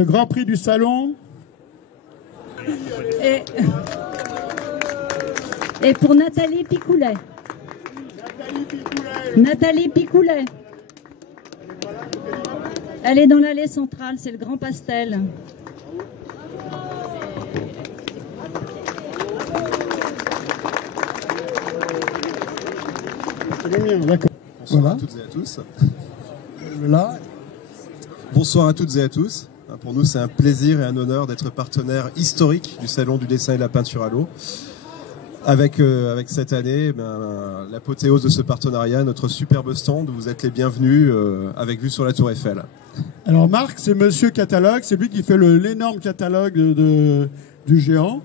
le Grand Prix du Salon. Et pour Nathalie Picoulet. Nathalie Picoulet. Elle est dans l'allée centrale, c'est le Grand Pastel. Bonsoir à toutes et à tous. Là. Bonsoir à toutes et à tous. Pour nous, c'est un plaisir et un honneur d'être partenaire historique du Salon du dessin et de la peinture à l'eau. Avec cette année, l'apothéose de ce partenariat, notre superbe stand, vous êtes les bienvenus avec vue sur la Tour Eiffel. Alors Marc, c'est Monsieur Catalogue, c'est lui qui fait l'énorme catalogue du géant.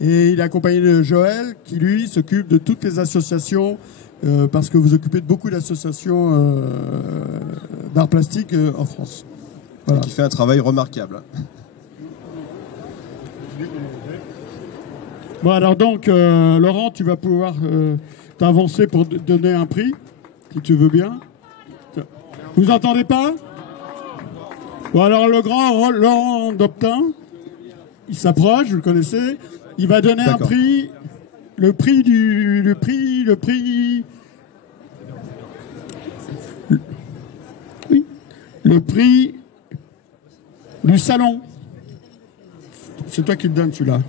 Et il est accompagné de Joël, qui lui s'occupe de toutes les associations, parce que vous occupez de beaucoup d'associations d'art plastique en France. Voilà. Et qui fait un travail remarquable. Bon alors donc, Laurent, tu vas pouvoir t'avancer pour donner un prix, si tu veux bien. Vous entendez pas? Bon alors le grand Laurent Doptin, il s'approche, vous le connaissez, il va donner un prix, le prix du salon. C'est toi qui le donnes celui-là.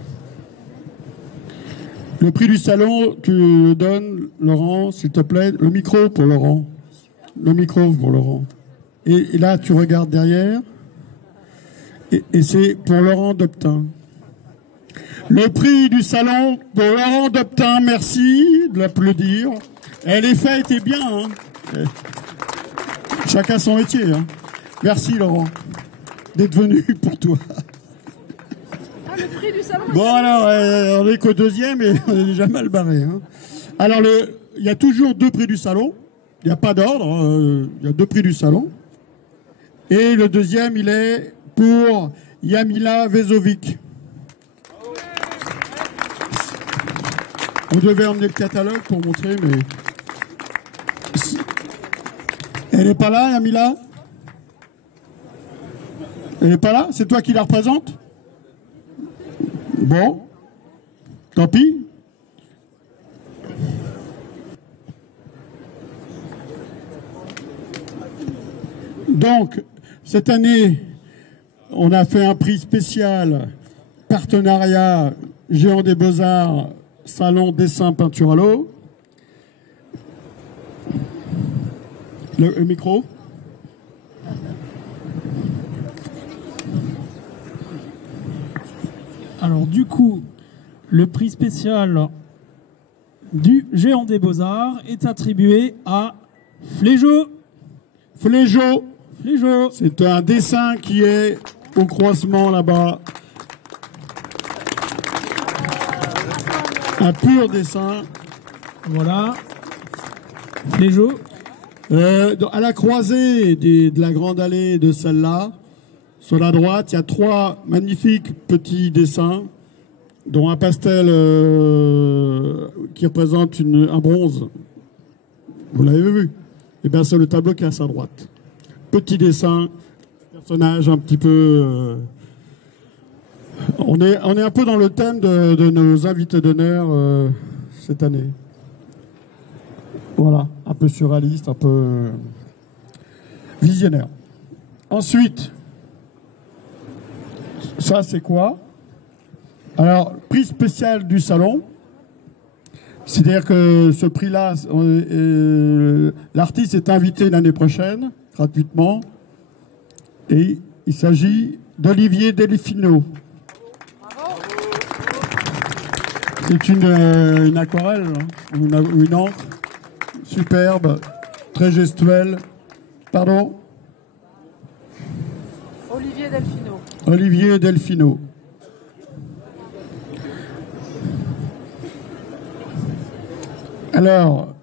Le prix du salon, tu le donnes, Laurent, s'il te plaît. Le micro pour Laurent. Le micro pour Laurent. Et là, tu regardes derrière. Et c'est pour Laurent Doptin. Le prix du salon pour Laurent Doptin. Merci de l'applaudir. Et l'effet était bien. Hein. Chacun son métier. Hein. Merci, Laurent, d'être venu pour toi. Le prix du salon. Bon alors, on est qu'au deuxième et on est déjà mal barré. Hein. Alors, il y a toujours 2 prix du salon. Il n'y a pas d'ordre. Il y a 2 prix du salon. Et le deuxième, il est pour Yamila Vezovic. On devait emmener le catalogue pour montrer, mais... Elle n'est pas là, Yamila? Elle n'est pas là? C'est toi qui la représente? Bon, tant pis. Donc, cette année, on a fait un prix spécial, partenariat Géant des Beaux-Arts, Salon Dessin Peinture à l'eau. Le micro. Alors du coup, le prix spécial du Géant des Beaux-Arts est attribué à Flégeau. Flégeau. Flégeau. C'est un dessin qui est au croisement là-bas. Un pur dessin. Voilà. Flégeau. À la croisée de la grande allée de celle-là, sur la droite, il y a 3 magnifiques petits dessins, dont un pastel qui représente un bronze. Vous l'avez vu? Eh bien, c'est le tableau qui est à sa droite. Petit dessin, personnage un petit peu... On est un peu dans le thème de nos invités d'honneur cette année. Voilà, un peu surréaliste, un peu visionnaire. Ensuite, ça c'est quoi? Alors, prix spécial du salon. C'est-à-dire que ce prix-là, l'artiste est invité l'année prochaine, gratuitement. Et il s'agit d'Olivier Delfino. C'est une aquarelle, hein, ou une encre. Superbe, très gestuelle. Pardon? Olivier Delfino. Olivier Delfino. Alors,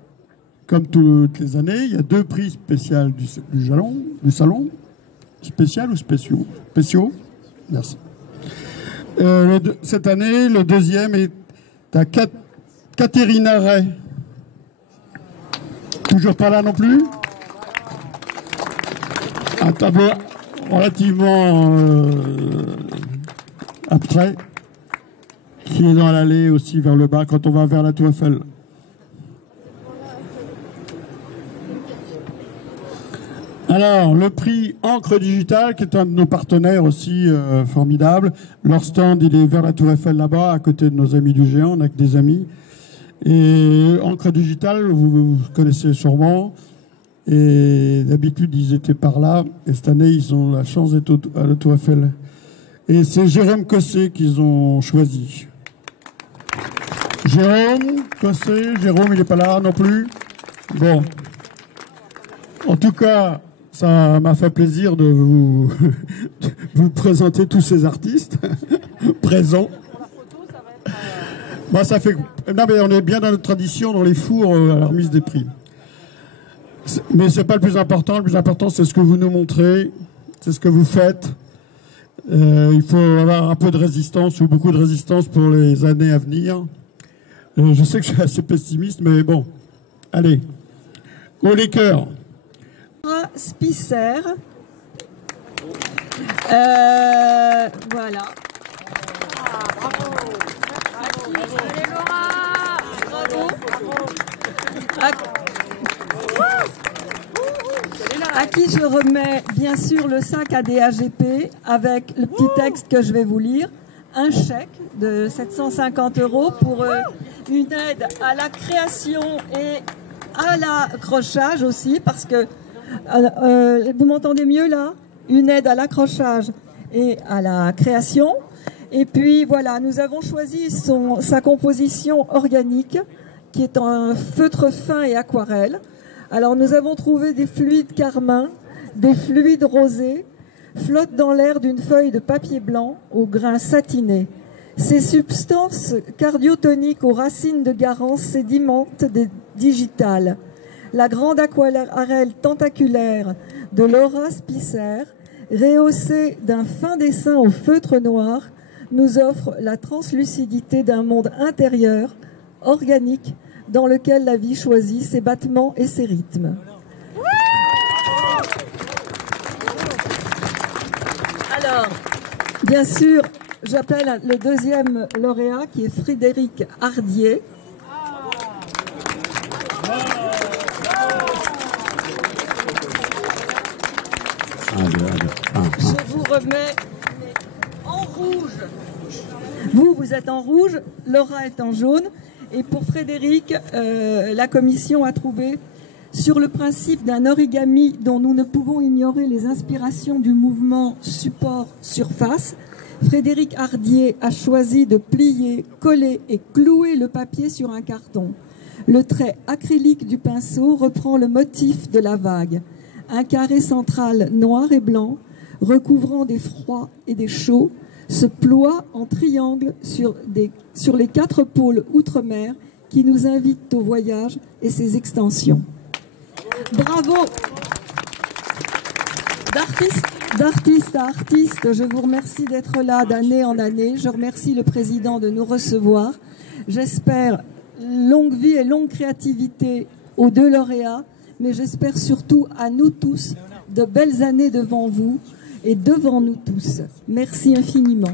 comme toutes les années, il y a 2 prix spéciaux du salon. Spécial ou spéciaux? Spéciaux. Merci. Cette année, le deuxième est à Catherine Ray. Toujours pas là non plus? Un tableau. relativement abstrait, qui est dans l'allée aussi vers le bas quand on va vers la Tour Eiffel. Alors, le prix Encre Digital, qui est un de nos partenaires aussi formidable. Leur stand, il est vers la Tour Eiffel là-bas, à côté de nos amis du Géant, on a que des amis. Et Encre Digital, vous connaissez sûrement. Et d'habitude, ils étaient par là. Et cette année, ils ont la chance d'être à la Tour Eiffel. Et c'est Jérôme Cosset qu'ils ont choisi. Jérôme Cosset, Jérôme, il n'est pas là non plus. Bon. En tout cas, ça m'a fait plaisir de vous, de vous présenter tous ces artistes présents. Bon, ça fait... Non, mais on est bien dans notre tradition, dans les fours à la remise des prix. Mais c'est pas le plus important. Le plus important, c'est ce que vous nous montrez, c'est ce que vous faites. Il faut avoir un peu de résistance ou beaucoup de résistance pour les années à venir. Je sais que je suis assez pessimiste, mais bon. Allez. Haut les cœurs. Spicer. Voilà. Allez Laura, bravo. À qui je remets bien sûr le sac ADAGP avec le petit texte que je vais vous lire. Un chèque de 750 € pour une aide à la création et à l'accrochage aussi, parce que vous m'entendez mieux là? Une aide à l'accrochage et à la création. Et puis voilà, nous avons choisi sa composition organique qui est en feutre fin et aquarelle. Alors nous avons trouvé des fluides carmin, des fluides rosés, flottent dans l'air d'une feuille de papier blanc au grain satiné. Ces substances cardiotoniques aux racines de garance sédimentent des digitales. La grande aquarelle tentaculaire de Laura Spicer, rehaussée d'un fin dessin au feutre noir, nous offre la translucidité d'un monde intérieur, organique, dans lequel la vie choisit ses battements et ses rythmes. Alors, bien sûr, j'appelle le deuxième lauréat qui est Frédéric Hardier. Je vous remets en rouge. Vous êtes en rouge, Laura est en jaune. Et pour Frédéric, la commission a trouvé, sur le principe d'un origami dont nous ne pouvons ignorer les inspirations du mouvement support-surface, Frédéric Hardier a choisi de plier, coller et clouer le papier sur un carton. Le trait acrylique du pinceau reprend le motif de la vague. Un carré central noir et blanc, recouvrant des froids et des chauds, se ploie en triangle sur les 4 pôles outre-mer qui nous invitent au voyage et ses extensions. Bravo! D'artiste à artiste, je vous remercie d'être là d'année en année. Je remercie le président de nous recevoir. J'espère longue vie et longue créativité aux 2 lauréats, mais j'espère surtout à nous tous de belles années devant vous et devant nous tous. Merci infiniment.